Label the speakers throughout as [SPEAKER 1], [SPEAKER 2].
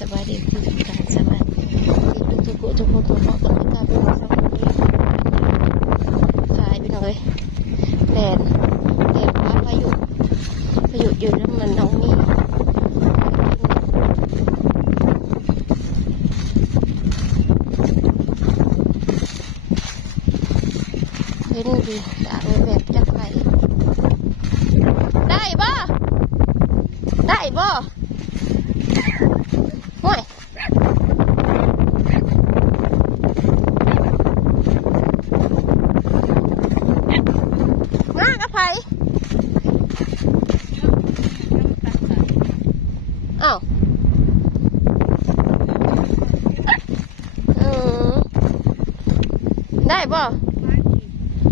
[SPEAKER 1] สบายดีทุกท่านสบายดีทุกทุกทุกคนทุกคนทุกทุกคนทุกขายพี่น้องเอ้ยแดดแดดฟ้าพายุพายุอยู่แล้วมันน้องมีเห็นดีตากแบบจักไปได้บ่ได้บ่ห่วยมากับไผอ้าวอืมได้บ่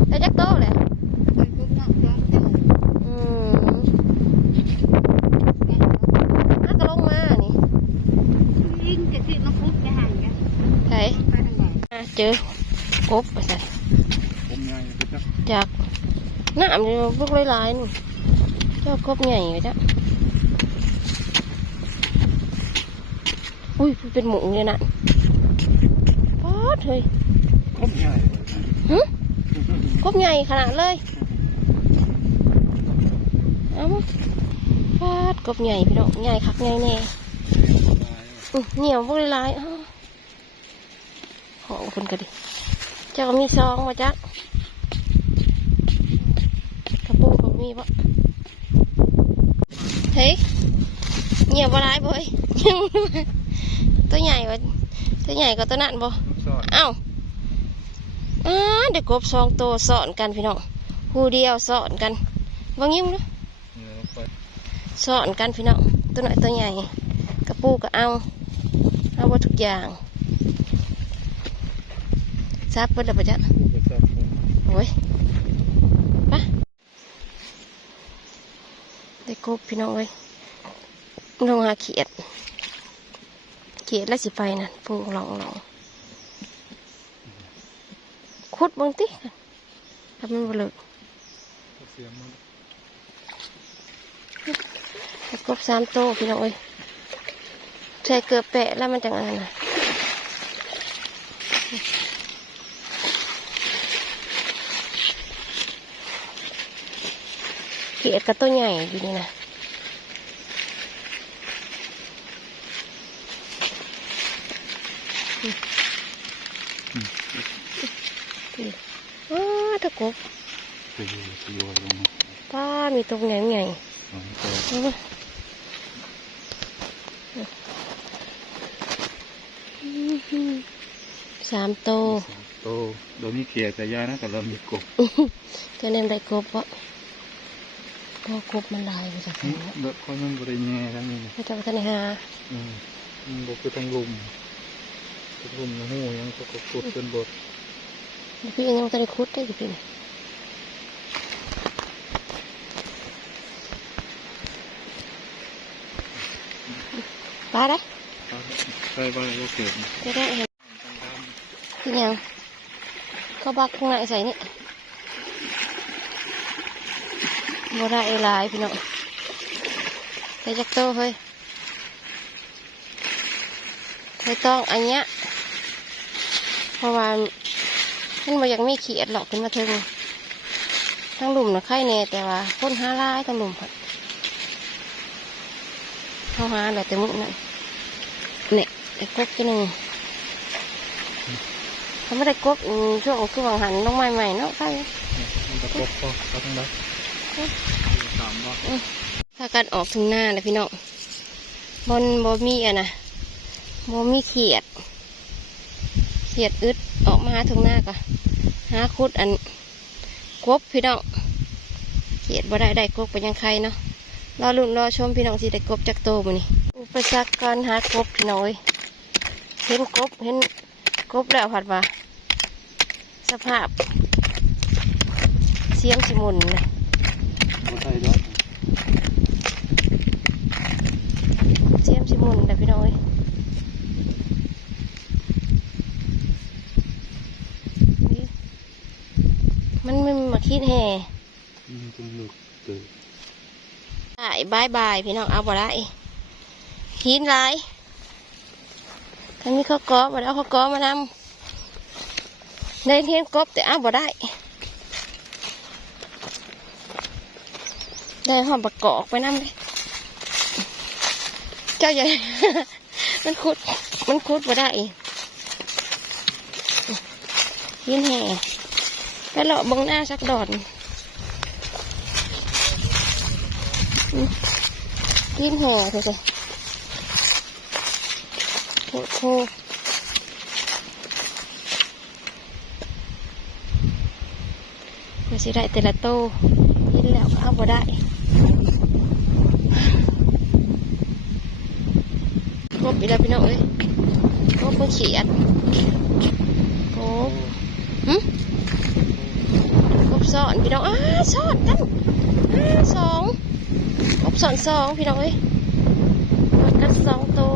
[SPEAKER 1] ได้จักโตเลยอืมอะก็ลงมานี่ไผอะ เจอกบไปใส่
[SPEAKER 2] ผมไงก็จะ
[SPEAKER 1] จากน้ำอยู่พวกลายๆนี่เจ้ากบใหญ่เลยจ้ะอุ้ยเป็นหมูเลยนะป๊อดเฮ้ย
[SPEAKER 2] ผมใหญ่
[SPEAKER 1] หึกบใหญ่ขนาดเลยเอ้าป๊อดกบใหญ่พี่น้องใหญ่คักใหญ่แน่อื้อเหนียวพวกลายๆอ้าว ของคนก็ดิเจ้าก็มีซองมาจักกระปูก็มีปะเฮ้ยเหนียวปลายบ่อยยังตัวใหญ่กว่าตัวใหญ่กว่าตัวนั้นบ่
[SPEAKER 2] ลูกศร
[SPEAKER 1] เอ้าอ่าเด็กกบสองตัวสอนกันพี่น้องคู่เดียวสอนกันวางยิ้มดู
[SPEAKER 2] เนี่ยไป
[SPEAKER 1] สอนกันพี่น้องตัวหน่อยตัวใหญ่กระปูก็เอาเอาหมดทุกอย่าง ซับเปิดแล้วปจ๊ะ
[SPEAKER 2] ลูกกระซับผม
[SPEAKER 1] โอ้ยไปได้กบพี่น้องเอ้ยลงหาเขียด เขียดแล้วสิไปนั่นปูลองลองขุดบางติทำมันบ่เลิกได้กบสามโตพี่น้องเอ้ยใส่เกลือแปะแล้วมันจังอันนั้นน่ะ เขียดกับตัวใหญ่อยู่นี่นะอ้าตะกบ
[SPEAKER 2] ไปอยู่ไปอยู่ลง
[SPEAKER 1] ป้ามีตรงใหญ่ใหญ่
[SPEAKER 2] สองตัว
[SPEAKER 1] สามโตว
[SPEAKER 2] โตโดยวนี้เขียแต่ยานะแต่เรามีกบ
[SPEAKER 1] จะเน้นได้กบวะ พอกบมันลายไปจาก
[SPEAKER 2] อื
[SPEAKER 1] นี้
[SPEAKER 2] มเด็กคนนั้นบริแง่ทั้งนี้
[SPEAKER 1] ไม่ต้องไปทานหา
[SPEAKER 2] อืมมันบอกคือทั้งลุมทั้งลุมนะหูยังก็กดกดเป็นบท
[SPEAKER 1] พี่ยังไม่ได้คุดได้อยู่พี่นี่ป้าได้
[SPEAKER 2] ใช่บ้านก็เกิด
[SPEAKER 1] จะได้เห็นพี่ยังก็บักข้างในใส่นี่ บ่ได้หลายพี่น้องไปจักโตเฮ้ยไม่ต้องอันเนี้ยเพราะว่ามันมาอยากไม่เขียดหรอกขึ้นมาถึงทั้งหลุมนะไข่เน่แต่ว่าคนห้าลายทั้งหลุมค่ะเข้าหาเหลือแต่มุกนั่นเนี่ยไอ้กบตัวหนึ่งเขาไม่ได้กบช่วงคือวางหันน้องใหม่ๆเนาะใช่
[SPEAKER 2] มันตะกบก็เขาทั้งนั้ สามว่า
[SPEAKER 1] ถ้ากันออกถึงหน้าเลยพี่น้องบนบอมีอะนะบอมีเขียด เขียดอึดออกมาหาถึงหน้าก็หาคุดอันกบพี่น้องเขียดบ่ได้ได้กบไปยังใครเนาะรอลุ่นรอชมพี่น้องสิได้กบจากโตมานี่อุปสรรคการหากบพี่น้อยเห็นกบเห็นกบแล้วผัดว่าสภาพเสียมสิมุนเลย
[SPEAKER 2] เนาะ
[SPEAKER 1] เสียมสิมุนแต่พี่น้อยนี่มันมันมาคิดแห่
[SPEAKER 2] มันจึงหลุดเกิด
[SPEAKER 1] ได้บายบายพี่น้องเอาบ่ได้หินหลายถ้ามีข้าวกอบ่ได้เอาข้าวกอมานำได้เทียนกบแต่เอาบ่ได้ ได้หอมประกอบไปนำเลยเจ้าใหญ่ มันคุด มันคุดบ่ได้ยินแห่ไปเลาะบังหน้าสักดอนยินแห่เถอะโคโคก็สิได้แต่ละโตยินแล้วเอาบ่ได้ บอีกแล้วพี่น้องเอ้ยกบเพิ่งเขียดกบหึกบสอนพี่น้องอ้าสอนกันอ้าสองกบสอนสองพี่น้องเอ้ยมากันสองตัว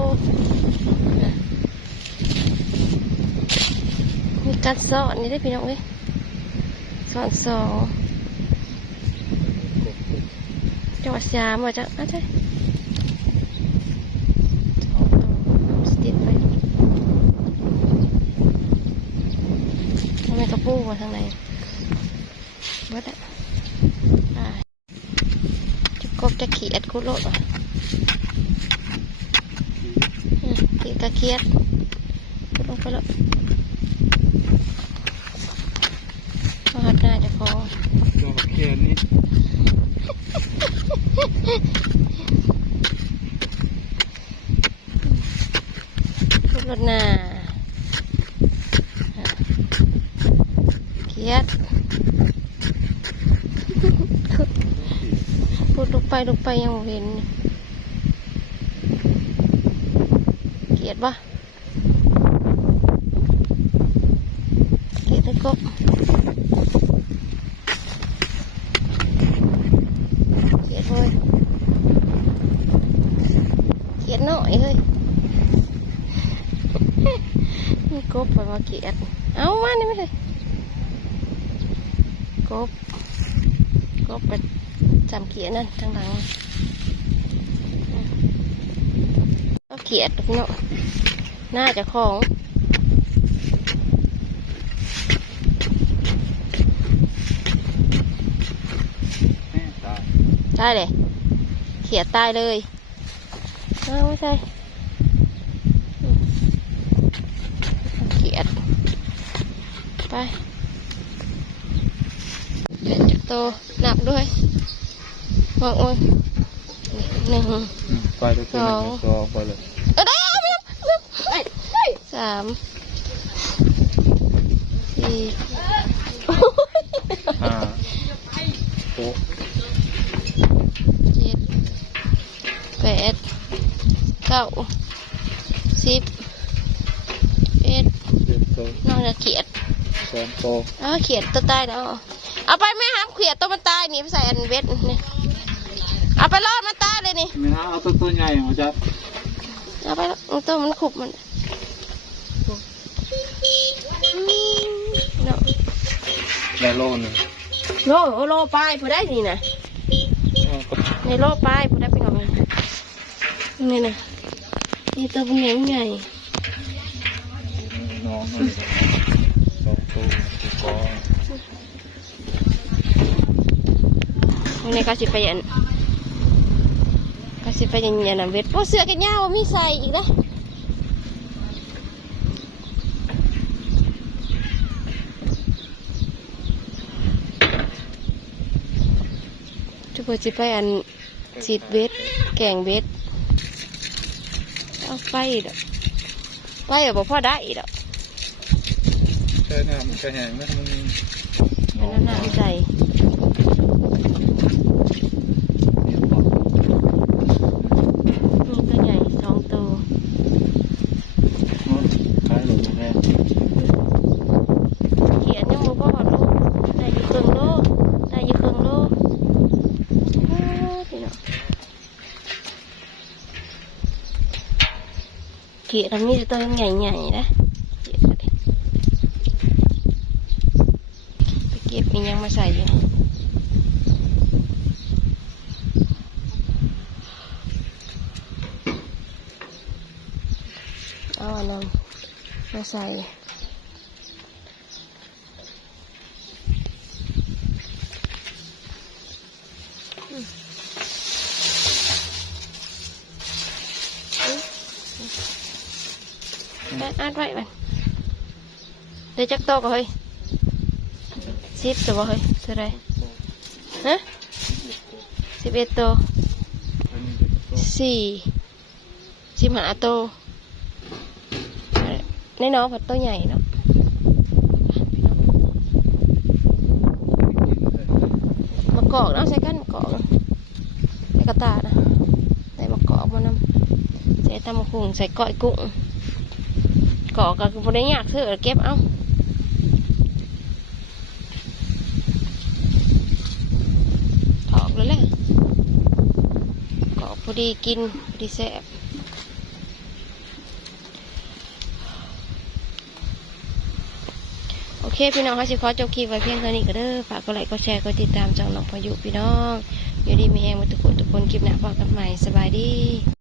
[SPEAKER 1] มีการสอนนี่ได้อพี่น้องเอ้ยสอนสองจังหวัดสยามว่าจะอะใช่ สติดไปทำไมก ระปูมาทางไหนเบิดอะจะกบจะเขียดคุโลดว่ะขียดกระเคียดคุดลงไปแล้วหัดหน้าจะพอ
[SPEAKER 2] ตัวบักเคียนนี่
[SPEAKER 1] คุดรถหน้าอะเขียด พูดลง ไปลงไปยังเห็น เกียดปะเกียดตะกบเกียดเว้ยเกียดหน่อยเฮ้ยนี่กบไปมาเกียด เอามานี่ไม่ใช่กบกบไป จำเขียนนั่นทางหลังก็เขียดเนาะน่าจะของ
[SPEAKER 2] แม่
[SPEAKER 1] เลย เขียดตายเลยเอาไม่ใช่เขียด ไปเดี๋ยวจะโตหนับด้วย บอกโอ้ยหนึ่ง
[SPEAKER 2] ไปทุกคนหนึ่งสองไปเลย
[SPEAKER 1] เอ้ยสามสี่
[SPEAKER 2] ห้าหก
[SPEAKER 1] เจ็ดแปดเก้าสิบเอ็ด
[SPEAKER 2] เจ็ดสอง
[SPEAKER 1] น้องจะเขียด
[SPEAKER 2] สองโต
[SPEAKER 1] เอาเขียดตัวตายแล้ว เอาไปแม่ห้ามเขียดตัวมันตายนี่ไปใส่อันเบ็ดนี่เอาไปรอดมันตายเลยนี่
[SPEAKER 2] ไม่น่าเอาตัวตัวใหญ่มาจัด
[SPEAKER 1] เอาไปแล้วเอาตัวมันขุบมันอืมเนาะ
[SPEAKER 2] ได้โลหนึง
[SPEAKER 1] โลโลปลายพอได้นี่นะในโลกป้ายพูดได้ไปหน่อยนี่นะนี่ตัวเป็นใหญ่ใหญ่
[SPEAKER 2] น้องเอาเลยสองตัวสี่กอง
[SPEAKER 1] วันนี้ก็สิไปยันก็สิไปยันยันนะเวทโอ้เสื้อกันยาวมีใส่อีกนะทุกคนสิไปอันฉีดเวทแกงเวทเอาไปดอกไปอะบอกพ่อได้อีดอก
[SPEAKER 2] ใช่น้ำมันกระแหงนะมัน
[SPEAKER 1] อันนั้นน่าใส่
[SPEAKER 2] เนี่ยบอก
[SPEAKER 1] มีตัวใหญ่สองตัว
[SPEAKER 2] คล้ายหรือแม่
[SPEAKER 1] เขียนยังบ่พอโลได้อยู่ครึ่งโลได้อยู่ครึ่งโลโอ้ยพี่น้องเขียนมีต่ตัวใหญ่ๆนะเก็ไปเก็บมียังมาใส่อยู่เอาอันนั้นมาใส่ แม่อัดไว้บันเดี๋ยวจักโตก็เฮ้ยสิบตัวเฮ้ยเท่าไรฮะสิบเอ็ดตัว
[SPEAKER 2] อันนี้เป็นตัว
[SPEAKER 1] สี่สิ กอกเนาะกันมากอกใส่กระตานะใส่มากอกมานำใส่ตำมะคุงใส่ก้อยกุ้งกอกกับบได้ยากเถอเก็บเอาถอกเลยแหละกอพอดีกินพอดีแซ่บโอเคพี่น้องคะสิขอจบคลิปไว้เพียงเท่านี้ก็เด้อฝากกดไลค์กดแชร์กดติดตามช่องน้องพายุพี่น้องอยู่ดีมีแหงมาทุกคนทุกคนคลิปหน้าพบกันใหม่สบายดี